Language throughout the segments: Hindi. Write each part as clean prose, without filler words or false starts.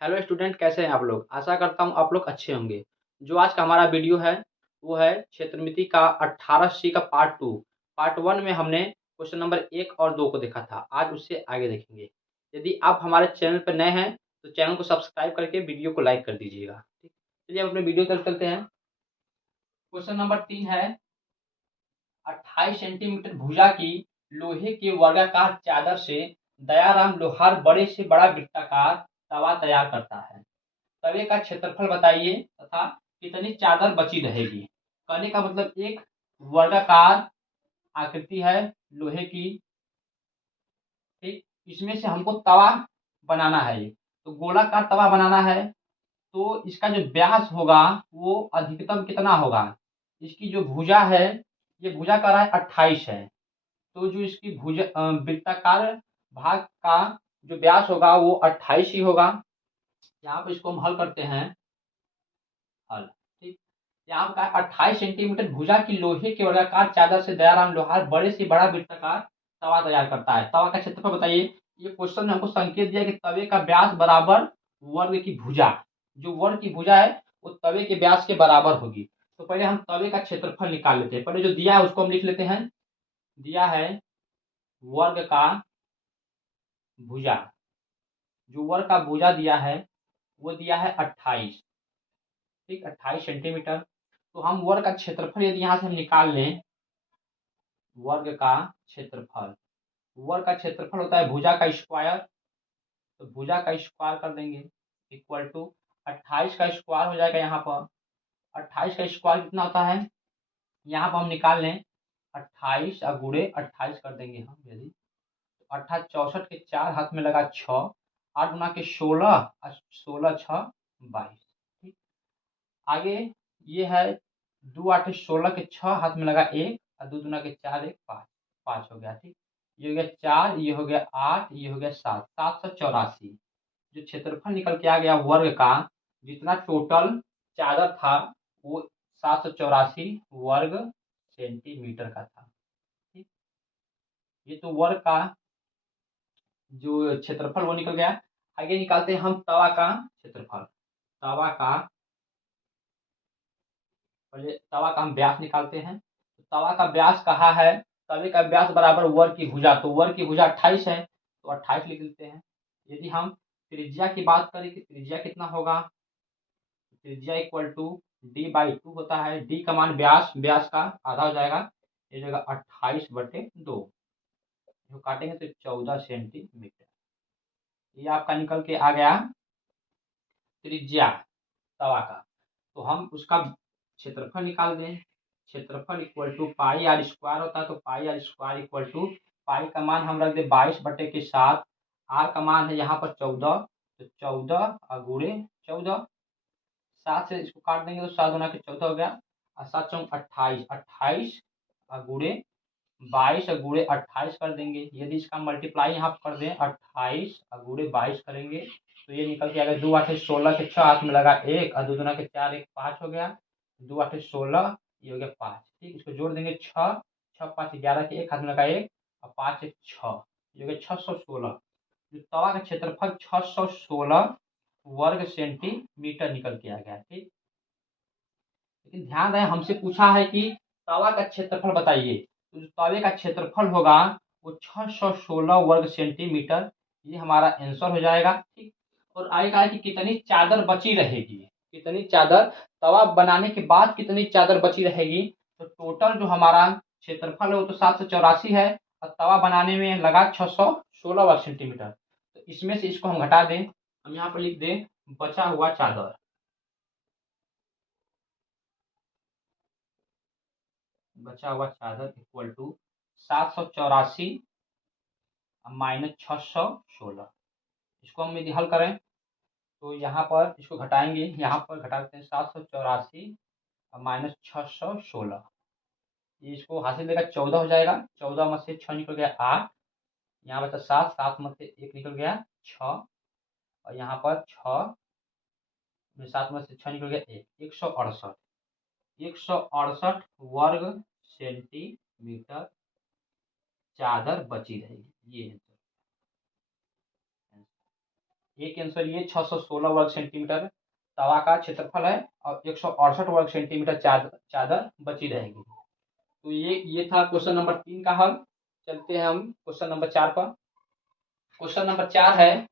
हेलो स्टूडेंट, कैसे हैं आप लोग? आशा करता हूँ आप लोग अच्छे होंगे। जो आज का हमारा वीडियो है वो है क्षेत्रमिति का 18C का पार्ट 2। पार्ट 1 में हमने क्वेश्चन नंबर 1 और 2 को देखा था। आज उससे आगे देखेंगे। यदि आप हमारे चैनल पर नए हैं तो चैनल को सब्सक्राइब करके वीडियो को लाइक कर दीजिएगा। ठीक, चलिए अब अपने वीडियो की तरफ चलते हैं। क्वेश्चन नंबर 3 है 28 सेंटीमीटर भुजा की लोहे के वर्गाकार चादर से दयाराम लोहार बड़े से बड़ा वृत्ताकार तवा तैयार करता है। तवे का क्षेत्रफल बताइए तथा कितनी चादर बची रहेगी। कहने का मतलब एक वर्गाकार आकृति है लोहे की। ठीक, इसमें से हमको तवा बनाना है। तो गोलाकार तवा बनाना है तो इसका जो व्यास होगा वो अधिकतम कितना होगा। इसकी जो भुजा है, ये भुजा का रहा है 28 है। तो जो इसकी भुजा वृत्ताकार भाग का जो व्यास होगा वो 28 ही होगा। यहाँ पर इसको हम हल करते हैं। हल, ठीक, यहाँ का 28 सेंटीमीटर भुजा की लोहे के वर्गाकार चादर से दयाराम लोहार बड़े से बड़ा वृत्ताकार तवा तैयार करता है। तवा का क्षेत्रफल बताइए। ये क्वेश्चन में हमको संकेत दिया कि तवे का व्यास बराबर वर्ग की भुजा, जो वर्ग की भुजा है वो तवे के व्यास के बराबर होगी। तो पहले हम तवे का क्षेत्रफल निकाल लेते हैं। पहले जो दिया है उसको हम लिख लेते हैं। दिया है वर्ग का भुजा, जो वर्ग का भुजा दिया है वो दिया है 28। ठीक, 28 सेंटीमीटर। तो हम वर्ग का क्षेत्रफल यदि यहाँ से हम निकाल लें, वर्ग का क्षेत्रफल, वर्ग का क्षेत्रफल होता है भुजा का स्क्वायर। तो भुजा का स्क्वायर कर देंगे इक्वल टू 28 का स्क्वायर हो जाएगा। यहाँ पर 28 का स्क्वायर कितना होता है, यहाँ पर हम निकाल लें 28 गुणे 28 कर देंगे हम। यदि 28 64 के 4 हाथ में लगा 6, 8 गुना के 16, 16 6 22। ठीक, आगे ये है 2 8 16 के 6 हाथ में लगा 1 और 2 दूना के 4 1 5, 5 हो गया। ठीक, ये हो गया 4, ये हो गया 8, ये हो गया 7, 784। जो क्षेत्रफल निकल के आ गया वर्ग का, जितना टोटल चादर था वो 784 वर्ग सेंटीमीटर का था। ठीक, ये तो वर्ग का जो क्षेत्रफल वो निकल गया। आगे निकालते हैं हम तवा का क्षेत्रफल। तवा का, पहले तवा का हम व्यास निकालते हैं। तो तवा का व्यास कहा है, तवे का व्यास बराबर वर्ग की भुजा, तो वर्ग की भुजा 28 है तो 28 लिख लेते हैं। यदि हम त्रिज्या की बात करें कि त्रिज्या कितना होगा, त्रिज्या इक्वल टू d/2 होता है। d का मान व्यास, व्यास का आधा हो जाएगा, ये जगह 28/2, जो काटेंगे तो 14 सेंटीमीटर। ये आपका निकल के आ गया त्रिज्या तवा का। तो हम उसका क्षेत्रफल निकाल दें। क्षेत्रफल equal to pi are square होता है। तो pi are square equal to pi का मान हम रख दे 22/7, आर का मान है यहाँ पर 14, तो 14 गुणे 14, 7 से इसको काट देंगे तो 7 गुना के 14 हो गया और 7 चौक 28, 28 गुणे 22 गुणे 28 कर देंगे। यदि इसका मल्टीप्लाई यहाँ कर दें 28 गुणे 22 करेंगे तो ये निकल के आ गया 2 8 16 के 6 हाथ में लगा 1 और 2 दूना के 4 1 5 हो गया। 2 8 16, ये हो गया 5। ठीक, इसको जोड़ देंगे 6, 6 5 11 के 1 हाथ में लगा 1 और 5 1 6, ये हो गया 616। जो तवा का क्षेत्रफल 616 वर्ग सेंटीमीटर निकल के आ गया। ठीक, लेकिन ध्यान रहे हमसे पूछा है कि तवा का क्षेत्रफल बताइए। तो जो तवे का क्षेत्रफल होगा वो 616 वर्ग सेंटीमीटर, ये हमारा आंसर हो जाएगा। ठीक, और आगे कहा है कि कितनी चादर बची रहेगी, कितनी चादर तवा बनाने के बाद कितनी चादर बची रहेगी। तो टोटल जो हमारा क्षेत्रफल है वो तो 784 है और तवा बनाने में लगा 616 वर्ग सेंटीमीटर। तो इसमें से इसको हम घटा दें, हम यहाँ पर लिख दें बचा हुआ चादर। बचा हुआ चादर इक्वल टू 784 माइनस 616। इसको हम यदि हल करें तो यहाँ पर इसको घटाएंगे, यहाँ पर घटा देते हैं 784 माइनस 616, ये इसको हासिल देगा 14 हो जाएगा। 14 में से 6 निकल गया 8, यहाँ बचा 7, 7 में से 1 निकल गया 6 और यहाँ पर 6 में 7 में से 6 निकल गया 1, 168, 168 वर्ग सेंटीमीटर चादर बची रहेगी। ये है एक आंसर ये 616 वर्ग सेंटीमीटर तवा का क्षेत्रफल है और 168 वर्ग सेंटीमीटर चादर बची रहेगी। तो ये था क्वेश्चन नंबर 3 का हल। चलते हैं हम क्वेश्चन नंबर 4 पर। क्वेश्चन नंबर 4 है,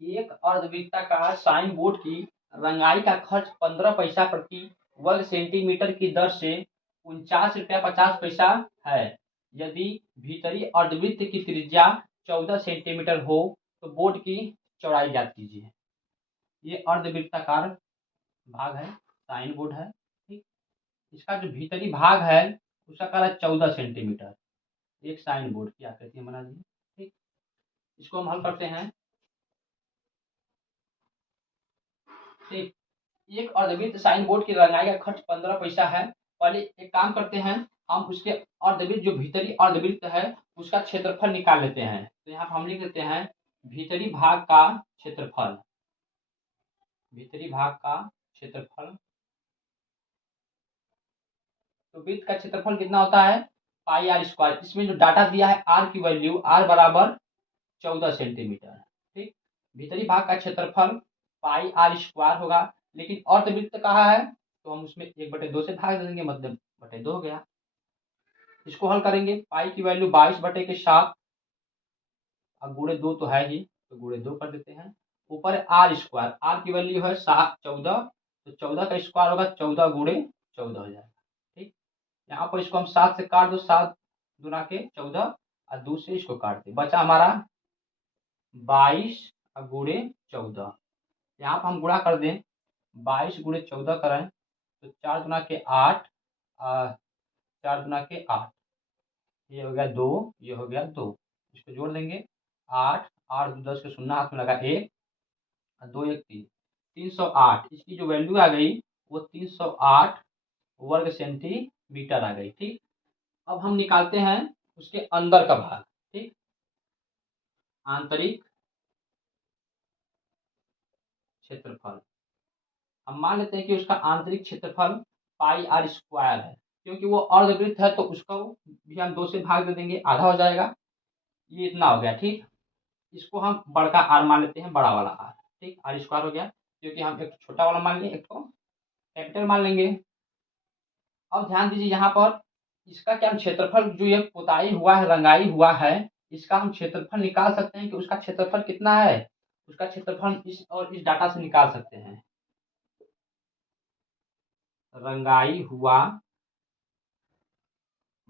एक अर्धवृत्ताकार साइन बोर्ड की रंगाई का खर्च 15 पैसा प्रति वर्ग सेंटीमीटर की दर से 49 रुपया 50 पैसा है। यदि भीतरी अर्धवृत्त की त्रिज्या 14 सेंटीमीटर हो तो बोर्ड की चौड़ाई ज्ञात कीजिए। ये अर्धवृत्ताकार भाग है, साइन बोर्ड है, ठीक। इसका जो भीतरी भाग है उसका कलर है 14 सेंटीमीटर। एक साइन बोर्ड की आकृति बना दी, ठीक। इसको हम हल करते हैं, ठीक। एक अर्धवृत्त साइन बोर्ड की रंगाई का खर्च 15 पैसा है। पहले एक काम करते हैं, हम उसके अर्धवृत्त जो भीतरी अर्धवृत्त है उसका क्षेत्रफल निकाल लेते हैं। तो यहाँ पर हम लिख देते हैं भीतरी भाग का क्षेत्रफल, भीतरी भाग का क्षेत्रफल। तो वृत्त का क्षेत्रफल कितना होता है, पाई आर स्क्वायर। इसमें जो डाटा दिया है आर की वैल्यू आर बराबर 14 सेंटीमीटर, ठीक। भीतरी भाग का क्षेत्रफल पाई आर स्क्वायर होगा, लेकिन अर्धवृत्त कहाँ है तो हम उसमें 1/2 से भाग देंगे, मतलब 1/2 हो गया। इसको हल करेंगे, पाई की वैल्यू 22/7 अब गुणे 2 तो है ही, तो गुणे 2 कर देते हैं। ऊपर आर स्क्वायर, आर की वैल्यू है 14, तो 14 का स्क्वायर होगा 14 गुणे 14 हो जाएगा, ठीक। यहाँ पर इसको हम 7 से काट दो, 7 गुना के 14 और 2 से इसको काट दे, बचा हमारा 22 गुणे 14। यहाँ पर हम गुणा कर दें, 22 गुणे 14 करें तो 4 गुना के 8, 4 गुना के 8, ये हो गया 2, ये हो गया 2। इसको जोड़ देंगे 8, 8 2 10 के शून्य हाथ में लगा 1 और 2 1 3, 308। इसकी जो वैल्यू आ गई वो 308 वर्ग सेंटीमीटर आ गई, ठीक। अब हम निकालते हैं उसके अंदर का भाग, ठीक। आंतरिक क्षेत्रफल, हम मान लेते हैं कि उसका आंतरिक क्षेत्रफल पाई आर स्क्वायर है, क्योंकि वो अर्धवृत्त है तो उसको भी हम 2 से भाग दे देंगे, आधा हो जाएगा। ये इतना हो गया, ठीक। इसको हम बड़का आर मान लेते हैं, बड़ा वाला आर, ठीक। आर स्क्वायर हो गया, क्योंकि हम एक छोटा वाला मान लेंगे, एक को कैपिटल मान लेंगे। अब ध्यान दीजिए यहाँ पर इसका क्या, हम क्षेत्रफल जो ये पुताई हुआ है, रंगाई हुआ है, इसका हम क्षेत्रफल निकाल सकते हैं कि उसका क्षेत्रफल कितना है। उसका क्षेत्रफल इस और इस डाटा से निकाल सकते हैं। रंगाई हुआ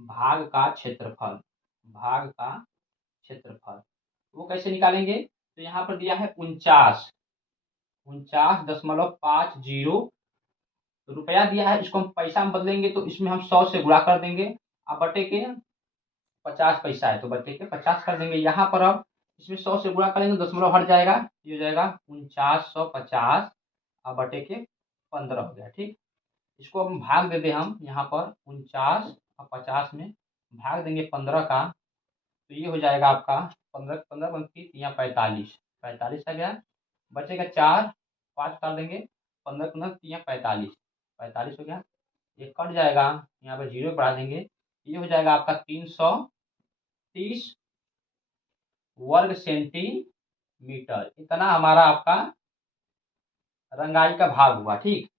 भाग का क्षेत्रफल, भाग का क्षेत्रफल वो कैसे निकालेंगे, तो यहाँ पर दिया है 49.50 रुपया दिया है। इसको हम पैसा में बदलेंगे तो इसमें हम 100 से गुणा कर देंगे, अब बटे के 50 पैसा है तो बटे के 50 कर देंगे। यहाँ पर अब इसमें 100 से गुणा करेंगे, दशमलव हट जाएगा, ये हो जाएगा 4950 अब बटे के 15 हो गया, ठीक। इसको हम भाग दे दें, हम यहाँ पर 49 और 50 में भाग देंगे 15 का, तो ये हो जाएगा आपका 15 15 29 यहाँ 45, 45 आ गया। बचेगा 4, 5 कर देंगे, 15 15 यहाँ 45, 45 हो गया। ये कट जाएगा, यहाँ पर 0 बढ़ा देंगे, ये हो जाएगा आपका 330 वर्ग सेंटीमीटर। इतना हमारा आपका रंगाई का भाग हुआ, ठीक।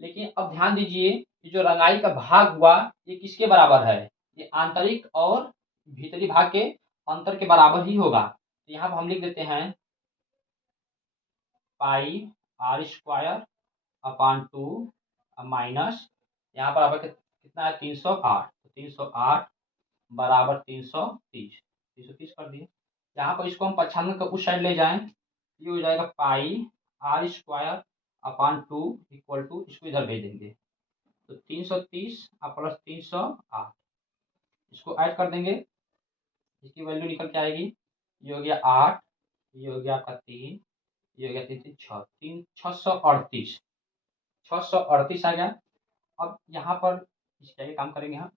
लेकिन अब ध्यान दीजिए कि जो रंगाई का भाग हुआ ये किसके बराबर है, ये आंतरिक और भीतरी भाग के अंतर के बराबर ही होगा। तो यहाँ पर हम लिख देते हैं पाई आर स्क्वायर अपॉन 2 माइनस, यहाँ पर आपका कितना है 308, 308 बराबर 330, 330 कर दिए। यहाँ पर इसको हम 95 का उस साइड ले जाएं, ये हो जाएगा pi are square upon 2 equal to, इसको इधर भेज देंगे तो 330 प्लस 308, इसको ऐड कर देंगे, इसकी वैल्यू निकल के आएगी, ये हो गया 8, ये हो गया आपका 3, ये हो गया 3 3 6 3 638, 638 आ गया। अब यहाँ पर इसका ये काम करेंगे हम,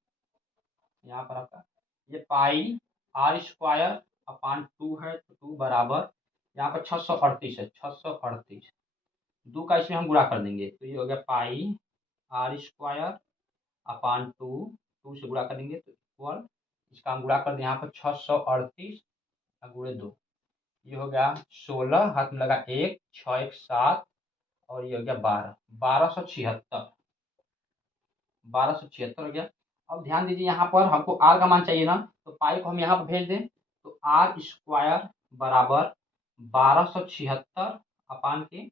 यहाँ पर आपका ये पाई आर स्क्वायर अपॉन 2 है तो 2 बराबर यहाँ पर 638 है, 638 2 का इसमें हम गुणा कर देंगे, तो ये हो गया पाई आर स्क्वायर अपॉन 2, 2 से गुणा करेंगे तो इक्वल, इसका हम गुणा कर दें यहाँ पर 638 गुणे 2, ये हो गया 16, हाथ में लगा 1, 6 1 7, और ये हो गया 12, 1276, 1276 हो गया। अब ध्यान दीजिए यहाँ पर हमको आर का मान चाहिए ना, तो पाई को हम यहाँ पर भेज दें, तो आर स्क्वायर बराबर 1276 अपान के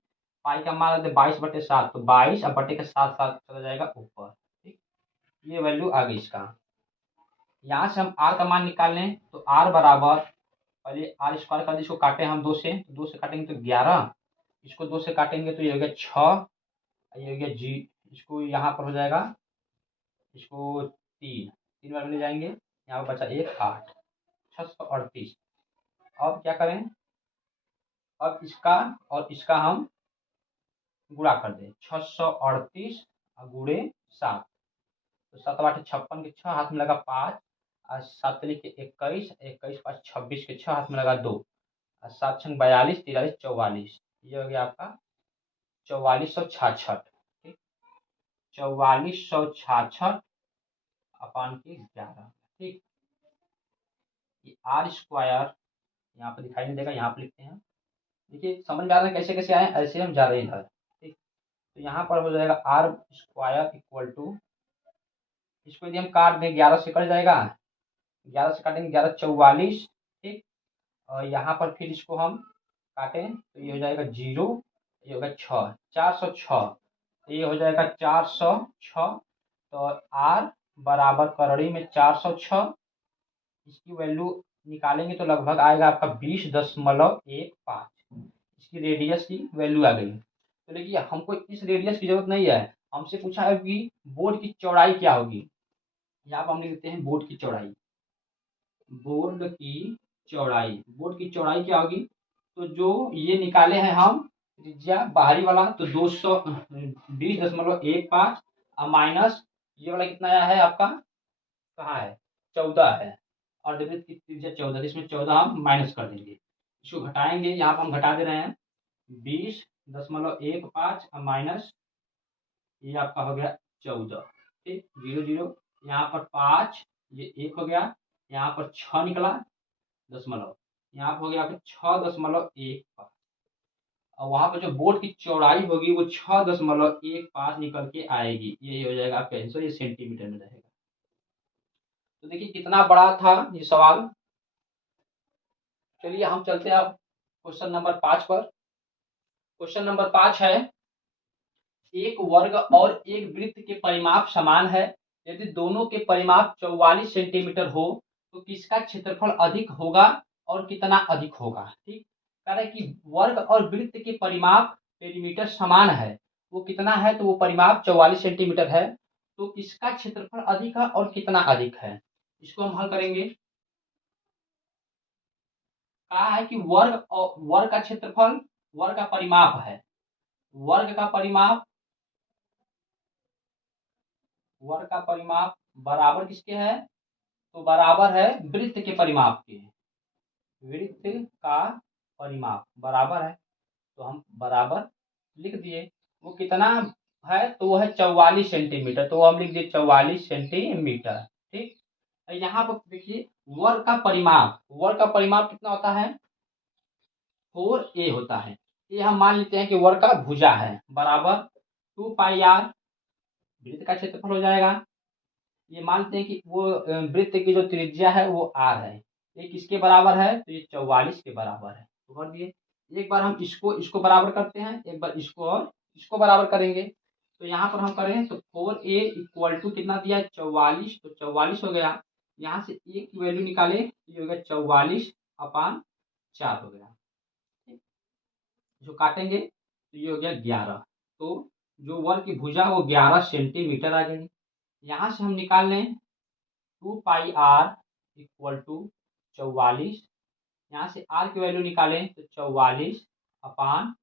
पाई का मान दे 22/7, तो 22 अब बटे के साथ साथ चला जाएगा ऊपर। ठीक, ये वैल्यू आ गई इसका। यहाँ से हम आर का मान निकाल लें, तो आर बराबर, पहले आर स्क्वायर कर दी, इसको काटे हम 2 से, तो 2 से काटेंगे तो 11, इसको 2 से काटेंगे तो ये हो गया 6, ये हो गया जी, इसको यहाँ पर हो जाएगा, इसको 3 3 बार में ले जाएंगे, यहाँ पर बचा 1 8, 638। अब क्या करें, अब इसका और इसका हम गुणा कर दें, 638 गुणे 7, तो 7 8 56 के 6, हाथ में लगा 5, और 7 के 21, 21 5 26 के 6, हाथ में लगा 2, और 7 6 42, 43 44, ये हो गया आपका 4466। ठीक, 4466 अपान के 11। ठीक, ये आर स्क्वायर यहाँ पर दिखाई नहीं देगा, यहाँ पर लिखते हैं। देखिए समझ में आ रहा है कैसे कैसे आए, ऐसे हम जा रहे हैं इधर। ठीक, तो यहाँ पर हो जाएगा आर स्क्वायर इक्वल टू, इसको यदि हम काट दें 11 से कट जाएगा, 11 से काटेंगे 11 44। ठीक, और यहाँ पर फिर इसको हम काटें तो ये हो जाएगा 0, ये होगा 6 406, तो ये हो जाएगा 406। तो आर बराबर करड़ी में 406, इसकी वैल्यू निकालेंगे तो लगभग आएगा आपका 20.15। इसकी रेडियस की वैल्यू आ गई। तो देखिए हमको इस रेडियस की जरूरत नहीं है, हमसे पूछा है कि बोर्ड की चौड़ाई क्या होगी। यहाँ पर हम लिख देते हैं बोर्ड की चौड़ाई, बोर्ड की चौड़ाई, बोर्ड की चौड़ाई क्या होगी, तो जो ये निकाले हैं हम त्रिज्या बाहरी वाला, तो 220.15 और माइनस ये वाला कितना आया है आपका, कहाँ है, 14 है, और वृत्त की त्रिज्या 14, इसमें 14 हम माइनस कर देंगे, इसको घटाएंगे, यहाँ पर हम घटा दे रहे हैं 20.15 और माइनस ये आपका हो गया 14। ठीक, 0 0, यहाँ पर 5, ये 1 हो गया, यहाँ पर 6 निकला दशमलव, यहाँ पर हो गया आपका 6.15, और वहां पर जो बोर्ड की चौड़ाई होगी वो 6.15 निकल के आएगी, यही हो जाएगा आपका आंसर, ये सेंटीमीटर में रहेगा। तो देखिए कितना बड़ा था ये सवाल। चलिए हम चलते हैं अब क्वेश्चन नंबर 5 पर। क्वेश्चन नंबर 5 है, एक वर्ग और एक वृत्त के परिमाप समान है, यदि दोनों के परिमाप 44 सेंटीमीटर हो तो किसका क्षेत्रफल अधिक होगा और कितना अधिक होगा। ठीक, कह रहा है कि वर्ग और वृत्त के परिमाप पेरीमीटर समान है, वो कितना है, तो वो परिमाप 44 सेंटीमीटर है, तो किसका क्षेत्रफल अधिक है और कितना अधिक है, इसको हम हल करेंगे। कहा है कि वर्ग और वर्ग का क्षेत्रफल, वर्ग का परिमाप है, वर्ग का परिमाप, वर्ग का परिमाप बराबर किसके है, तो बराबर है वृत्त के परिमाप के, वृत्त का परिमाप बराबर है, तो हम बराबर लिख दिए। वो कितना है, तो वो है 44 सेंटीमीटर, तो हम लिख दिए 44 सेंटीमीटर। ठीक, यहाँ पर देखिए वर्ग का परिमाप, वर्ग का परिमाप कितना होता है, 4a होता है, ये हम मान लेते हैं कि वर्ग का भुजा है, बराबर 2πr वृत्त का क्षेत्रफल हो जाएगा। ये मानते हैं कि वो वृत्त की जो त्रिज्या है वो आर है, ये किसके बराबर है, तो ये 44 के बराबर है, तो कर दिए। एक बार हम इसको इसको बराबर करते हैं, एक बार इसको और इसको बराबर करेंगे, तो यहाँ पर हम करें तो 4a इक्वल टू कितना दिया है, 44, तो 44 हो गया, यहाँ से a की वैल्यू निकाले, ये हो गया 44 अपान 4 हो गया। जो काटेंगे तो ये हो गया 11, तो जो वर्ग की भुजा वो 11 सेंटीमीटर आ गई। यहाँ से हम निकाल लें 2πr इक्वल टू 44, यहाँ से r की वैल्यू निकालें तो 44 अपान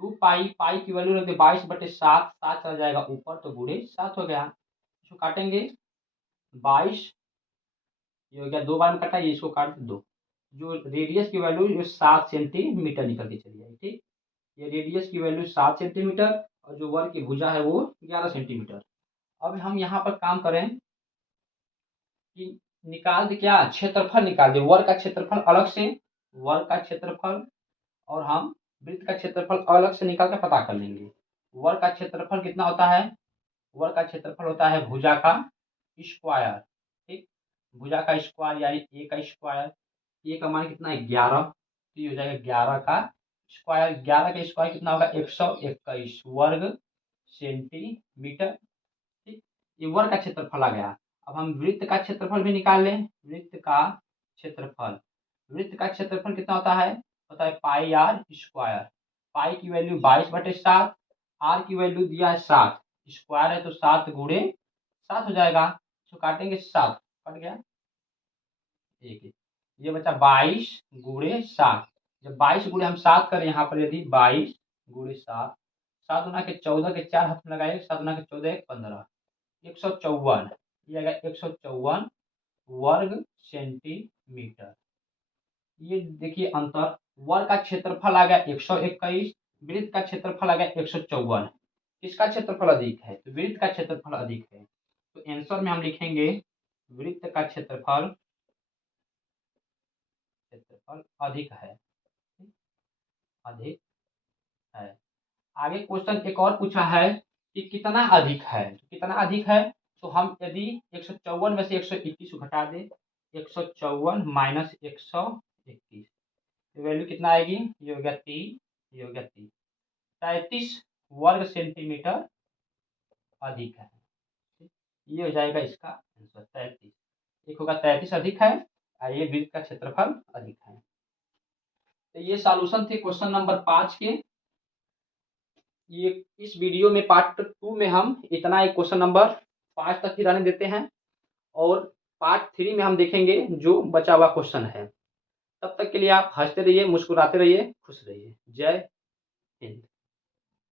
2 पाई, पाई की वैल्यू रखते 22/7, 7 चला जाएगा ऊपर तो गुणे 7 हो गया, इसको काटेंगे 22, ये हो गया 2 बार में कटा, ये इसको काट दो, जो रेडियस की वैल्यू जो 7 सेंटीमीटर निकल के चली जाएगी। ठीक, ये रेडियस की वैल्यू 7 सेंटीमीटर और जो वर्ग की भुजा है वो 11 सेंटीमीटर। अब हम यहाँ पर काम करें कि निकाल दे, क्या क्षेत्रफल निकाल दे, वर्ग का क्षेत्रफल अलग से वर्ग का क्षेत्रफल और हम वृत्त का क्षेत्रफल अलग से निकाल के पता कर लेंगे। वर्ग का क्षेत्रफल कितना होता है? वर्ग का क्षेत्रफल होता है भुजा का स्क्वायर। ठीक, भुजा का स्क्वायर यानी ए का स्क्वायर। ए का मान कितना है? 11। तो ये हो जाएगा 11 का स्क्वायर। 11 का स्क्वायर कितना होगा? 121 वर्ग सेंटीमीटर। ठीक, ये वर्ग का क्षेत्रफल आ गया। अब हम वृत्त का क्षेत्रफल भी निकाल लें। वृत्त का क्षेत्रफल, वृत्त का क्षेत्रफल कितना होता है? होता है पाई आर स्क्वायर। पाई की वैल्यू 22/7, आर की वैल्यू दिया है 7, स्क्वायर है तो 7 गुणे 7 हो जाएगा। तो काटेंगे 7, कट गया एक, ये बचा 22 गुणे 7। जब 22 गुणे हम 7 करें यहाँ पर, यदि 22 गुणे 7, 7 गुना के 14 के 4 हाथ में लगाए, 7 गुना के 14 15, 154, ये आएगा 154 वर्ग सेंटीमीटर। ये देखिए अंतर, वर्ग का क्षेत्रफल आ गया 121, वृत्त का क्षेत्रफल आ गया 154। किसका क्षेत्रफल अधिक है? तो वृत्त का क्षेत्रफल अधिक है। तो आंसर में हम लिखेंगे वृत्त का क्षेत्रफल अधिक है। अधिक है। आगे क्वेश्चन एक और पूछा है कि कितना अधिक है? कितना अधिक है? तो हम यदि 154 में से 121 को घटा दें, 154 माइनस 121, वैल्यू कितना आएगी? ये हो गया 3, ये हो गया 3, 33 वर्ग सेंटीमीटर अधिक है। ये हो जाएगा इसका आंसर 33। एक होगा 33 अधिक है और ये वृत्त का क्षेत्रफल अधिक है। तो ये सॉल्यूशन थे क्वेश्चन नंबर 5 के। ये इस वीडियो में पार्ट 2 में हम इतना एक क्वेश्चन नंबर 5 तक ही रहने देते हैं और पार्ट 3 में हम देखेंगे जो बचा हुआ क्वेश्चन है। तब तक के लिए आप हंसते रहिए, मुस्कुराते रहिए, खुश रहिए। जय हिंद।